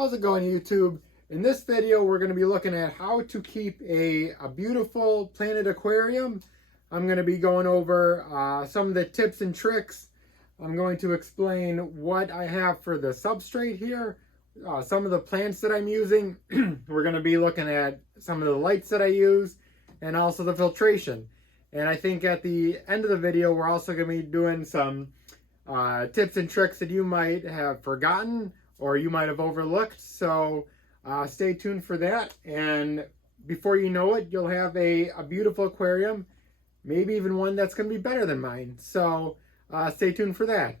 How's it going, YouTube? In this video, we're going to be looking at how to keep a beautiful planted aquarium. I'm going to be going over some of the tips and tricks. I'm going to explain what I have for the substrate here, some of the plants that I'm using. We're going to be looking at some of the lights that I use, and also the filtration. And I think at the end of the video, we're also going to be doing some tips and tricks that you might have forgotten or you might have overlooked. So stay tuned for that. And before you know it, you'll have a beautiful aquarium, maybe even one that's going to be better than mine. So stay tuned for that.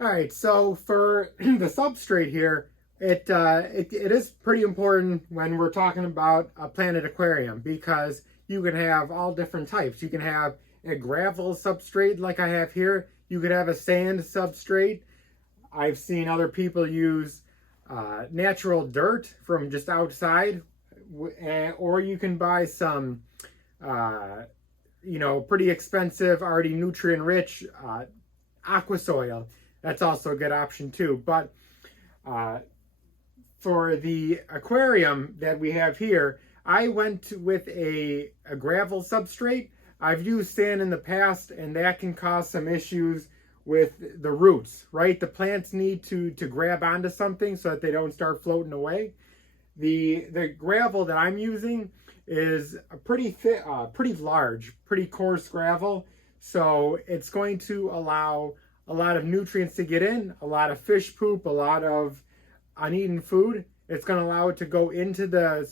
All right, so for the substrate here, it is pretty important when we're talking about a planted aquarium, because you can have all different types. You can have a gravel substrate like I have here. You could have a sand substrate. I've seen other people use natural dirt from just outside, or you can buy some, pretty expensive, already nutrient-rich aqua soil. That's also a good option too. But for the aquarium that we have here, I went with a gravel substrate. I've used sand in the past, and that can cause some issues with the roots, right? The plants need to grab onto something so that they don't start floating away. The gravel that I'm using is a pretty thick, pretty large, pretty coarse gravel. So it's going to allow a lot of nutrients to get in, a lot of fish poop, a lot of uneaten food. It's going to allow it to go into the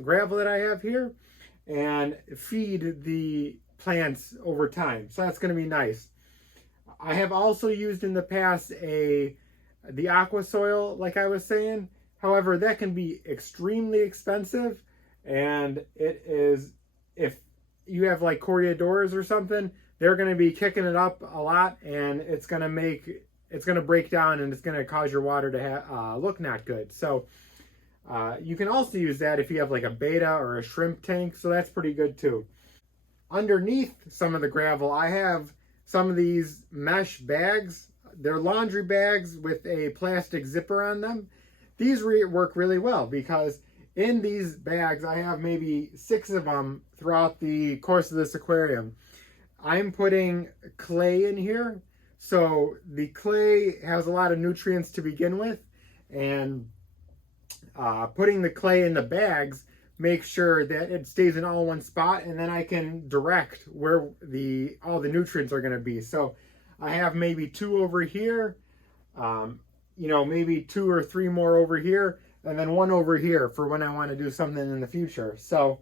gravel that I have here and feed the plants over time. So that's going to be nice. I have also used in the past the aqua soil, like I was saying. However, that can be extremely expensive, and it is, if you have like corridors or something, they're going to be kicking it up a lot, and it's going to break down, and it's going to cause your water to look not good. So you can also use that if you have like a betta or a shrimp tank, so that's pretty good too. Underneath some of the gravel, I have some of these mesh bags. They're laundry bags with a plastic zipper on them. These work really well, because in these bags, I have maybe 6 of them throughout the course of this aquarium. I'm putting clay in here. So the clay has a lot of nutrients to begin with, and putting the clay in the bags make sure that it stays in all one spot, and then I can direct where all the nutrients are going to be. So I have maybe 2 over here, maybe 2 or 3 more over here, and then 1 over here for when I want to do something in the future. So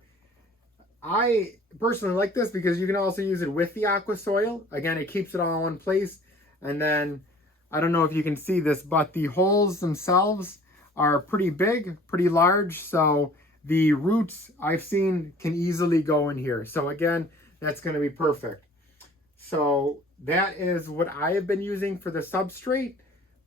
I personally like this because you can also use it with the aqua soil. Again, it keeps it all in one place. And then, I don't know if you can see this, but the holes themselves are pretty big, pretty large. So the roots I've seen can easily go in here. So again, that's going to be perfect. So that is what I have been using for the substrate.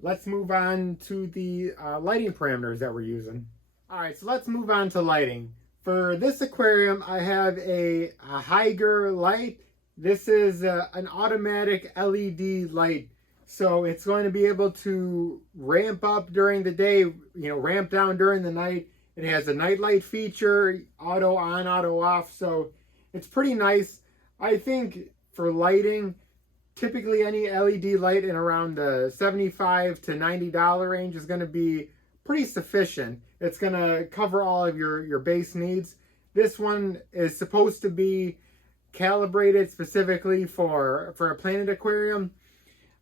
Let's move on to the lighting parameters that we're using. All right, so let's move on to lighting. For this aquarium, I have a Higher light. This is an automatic LED light. So it's going to be able to ramp up during the day, ramp down during the night. It has a night light feature, auto on, auto off. So it's pretty nice. I think for lighting, typically any LED light in around the $75 to $90 range is going to be pretty sufficient. It's going to cover all of your base needs. This one is supposed to be calibrated specifically for a planted aquarium.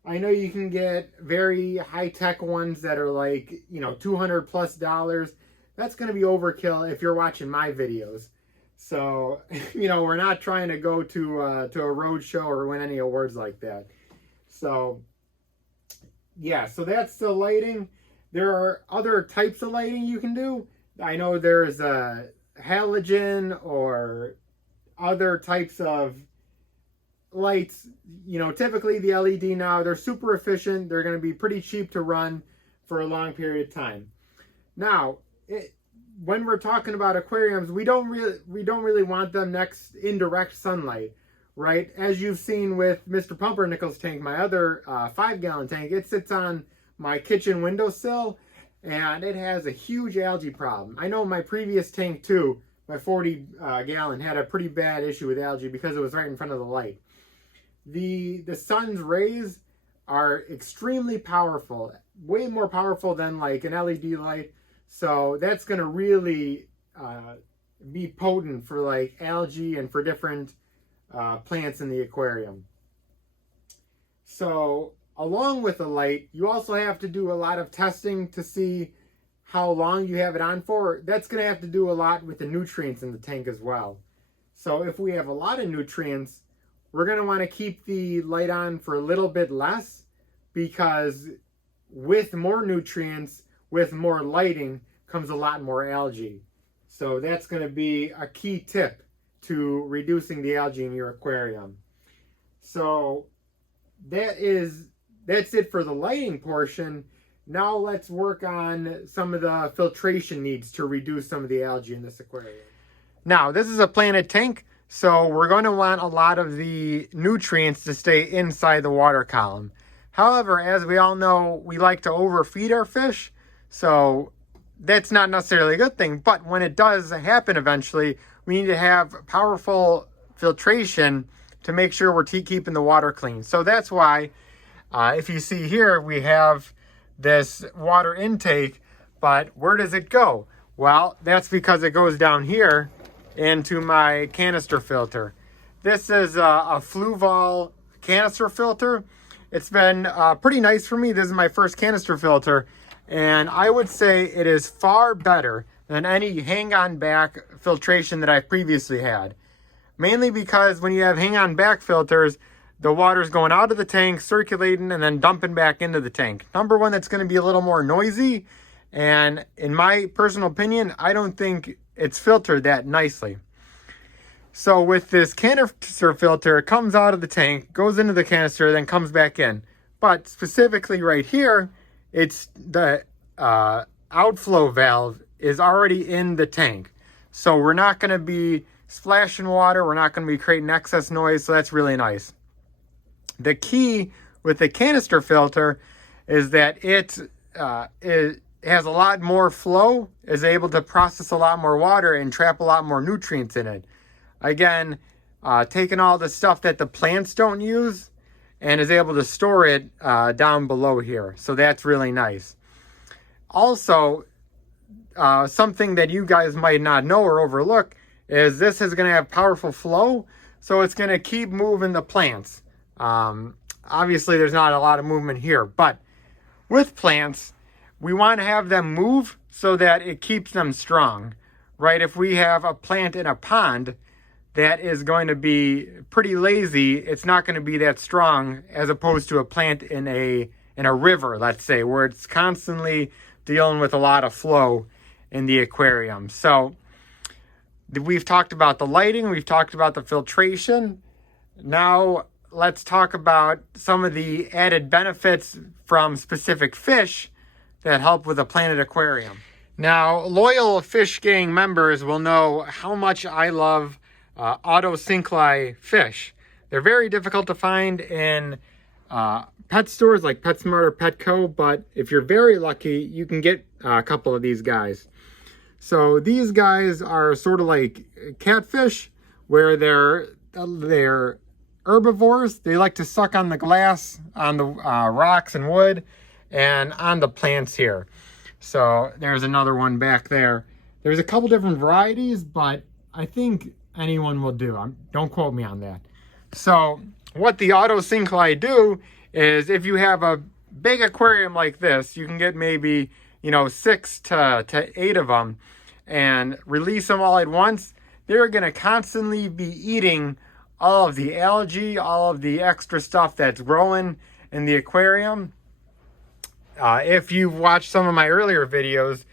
I know you can get very high-tech ones that are like, $200+. That's going to be overkill if you're watching my videos. So, we're not trying to go to a road show or win any awards like that. So, yeah, so that's the lighting. There are other types of lighting you can do. I know there's a halogen or other types of lights. Typically the LED now, they're super efficient. They're going to be pretty cheap to run for a long period of time. Now, when we're talking about aquariums, we don't really want them next in direct sunlight, right? As you've seen with Mr. Pumpernickel's tank, my other 5-gallon tank, it sits on my kitchen windowsill, and it has a huge algae problem. I know my previous tank too, my 40 gallon, had a pretty bad issue with algae because it was right in front of the light. The sun's rays are extremely powerful, way more powerful than like an LED light. So that's going to really be potent for like algae and for different plants in the aquarium. So along with the light, you also have to do a lot of testing to see how long you have it on for. That's going to have to do a lot with the nutrients in the tank as well. So if we have a lot of nutrients, we're going to want to keep the light on for a little bit less, because with more nutrients, with more lighting, comes a lot more algae. So that's going to be a key tip to reducing the algae in your aquarium. So that's it for the lighting portion. Now let's work on some of the filtration needs to reduce some of the algae in this aquarium. Now, this is a planted tank, so we're going to want a lot of the nutrients to stay inside the water column. However, as we all know, we like to overfeed our fish, so that's not necessarily a good thing. But when it does happen eventually, we need to have powerful filtration to make sure we're keeping the water clean. So that's why, if you see here, we have this water intake, but where does it go? Well, that's because it goes down here into my canister filter. This is a Fluval canister filter. It's been pretty nice for me. This is my first canister filter, and I would say it is far better than any hang-on back filtration that I've previously had. Mainly because when you have hang-on back filters, the water's going out of the tank, circulating, and then dumping back into the tank. Number one, that's going to be a little more noisy, and in my personal opinion, I don't think it's filtered that nicely. So with this canister filter, it comes out of the tank, goes into the canister, then comes back in. But specifically right here, it's the outflow valve is already in the tank. So we're not going to be splashing water, we're not going to be creating excess noise, so that's really nice. The key with the canister filter is that it has a lot more flow, is able to process a lot more water and trap a lot more nutrients in it. Again, taking all the stuff that the plants don't use and is able to store it down below here. So that's really nice. Also, something that you guys might not know or overlook is this is going to have powerful flow, so it's going to keep moving the plants. Obviously, there's not a lot of movement here, but with plants, we want to have them move so that it keeps them strong, right? If we have a plant in a pond that is going to be pretty lazy, it's not going to be that strong as opposed to a plant in a river, let's say, where it's constantly dealing with a lot of flow in the aquarium. So we've talked about the lighting, we've talked about the filtration. Now let's talk about some of the added benefits from specific fish that help with a planted aquarium. Now, loyal Fish Gang members will know how much I love autosyncli fish. They're very difficult to find in pet stores like PetSmart or Petco, but if you're very lucky, you can get a couple of these guys. So these guys are sort of like catfish, where they're herbivores. They like to suck on the glass, on the rocks and wood, and on the plants here. So there's another one back there. There's a couple different varieties, but I think anyone will do. Don't quote me on that. So what the autosyncli do is, if you have a big aquarium like this, you can get maybe 6 to 8 of them and release them all at once. They're going to constantly be eating all of the algae, all of the extra stuff that's growing in the aquarium. If you've watched some of my earlier videos,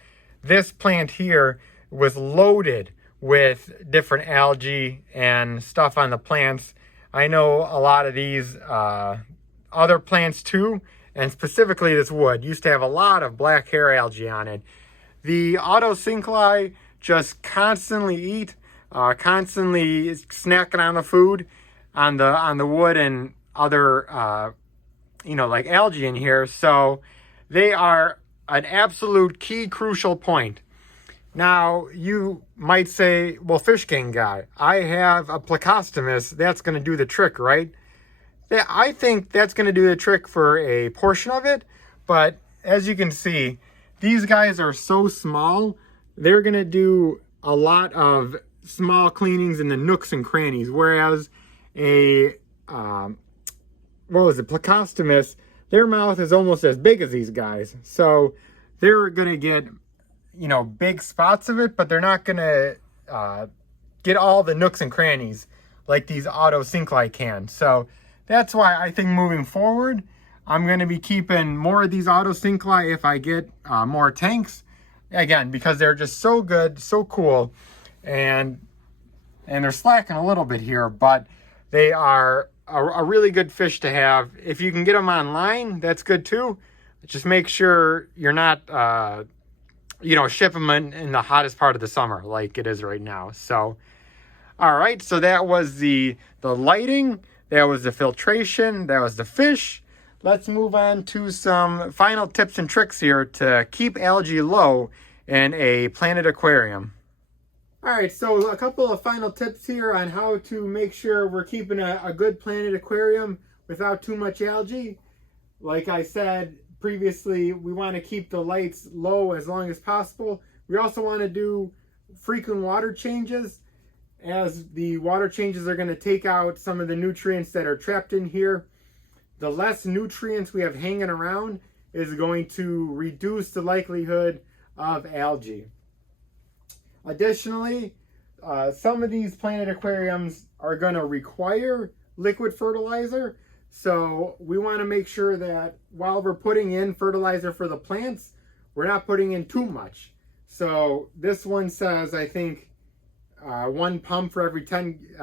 this plant here was loaded with different algae and stuff on the plants. I know a lot of these other plants too, and specifically this wood used to have a lot of black hair algae on it. The autosyncli just constantly eat, constantly snacking on the food, on the wood and other like algae in here. So they are an absolute key crucial point. Now, you might say, well, fish gang guy, I have a plecostomus. That's going to do the trick, right? Yeah, I think that's going to do the trick for a portion of it. But as you can see, these guys are so small. They're going to do a lot of small cleanings in the nooks and crannies. Whereas a, plecostomus, their mouth is almost as big as these guys. So they're going to get, big spots of it, but they're not going to get all the nooks and crannies like these autosyncli can. So that's why I think moving forward, I'm going to be keeping more of these autosyncli if I get more tanks. Again, because they're just so good, so cool, and they're slacking a little bit here, but they are a really good fish to have. If you can get them online, that's good too. Just make sure you're not, ship them in the hottest part of the summer like it is right now. So, all right, so that was the lighting, that was the filtration, that was the fish. Let's move on to some final tips and tricks here to keep algae low in a planted aquarium. All right, so a couple of final tips here on how to make sure we're keeping a good planted aquarium without too much algae. Like I said previously, we want to keep the lights low as long as possible. We also want to do frequent water changes, as the water changes are going to take out some of the nutrients that are trapped in here. The less nutrients we have hanging around is going to reduce the likelihood of algae. Additionally, some of these planted aquariums are going to require liquid fertilizer. So we want to make sure that while we're putting in fertilizer for the plants, we're not putting in too much. So this one says, I think, 1 pump for every 10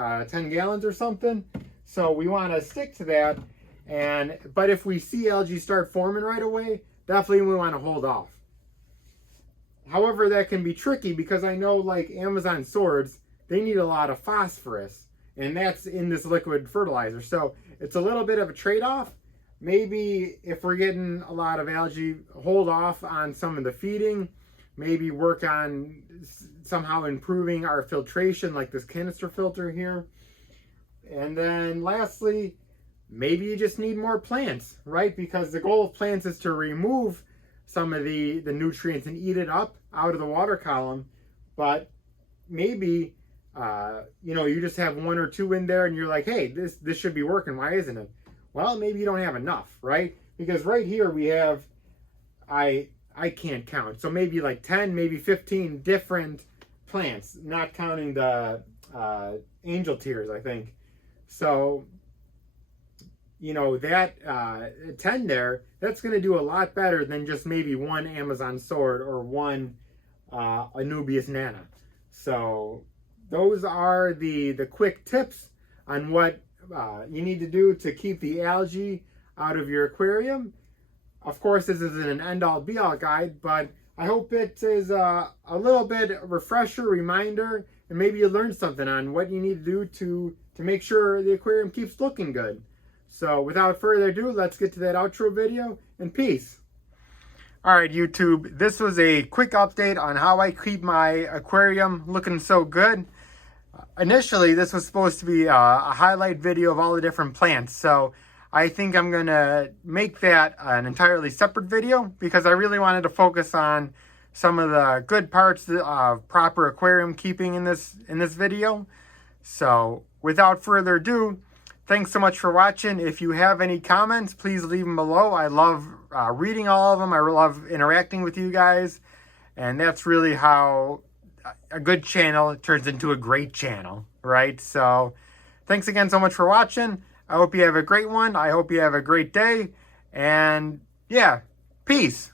gallons or something. So we want to stick to that. But if we see algae start forming right away, definitely we want to hold off. However, that can be tricky because I know like Amazon swords, they need a lot of phosphorus, and that's in this liquid fertilizer. So it's a little bit of a trade-off. Maybe if we're getting a lot of algae, hold off on some of the feeding, maybe work on somehow improving our filtration like this canister filter here. And then lastly, maybe you just need more plants, right? Because the goal of plants is to remove some of the nutrients and eat it up out of the water column. But maybe, you just have 1 or 2 in there and you're like, hey, this should be working. Why isn't it? Well, maybe you don't have enough, right? Because right here we have, I can't count. So maybe like 10, maybe 15 different plants, not counting the angel tears, I think. So, that 10 there, that's going to do a lot better than just maybe 1 Amazon sword or 1 Anubias nana. So those are the quick tips on what you need to do to keep the algae out of your aquarium. Of course, this isn't an end-all be-all guide, but I hope it is a little bit of a refresher, reminder, and maybe you learned something on what you need to do to make sure the aquarium keeps looking good. So without further ado, let's get to that outro video, and peace. All right, YouTube, this was a quick update on how I keep my aquarium looking so good. Initially, this was supposed to be a highlight video of all the different plants, so I think I'm going to make that an entirely separate video because I really wanted to focus on some of the good parts of proper aquarium keeping in this video. So without further ado, thanks so much for watching. If you have any comments, please leave them below. I love reading all of them. I love interacting with you guys. And that's really how a good channel turns into a great channel, right? So thanks again so much for watching. I hope you have a great one. I hope you have a great day. And yeah, peace.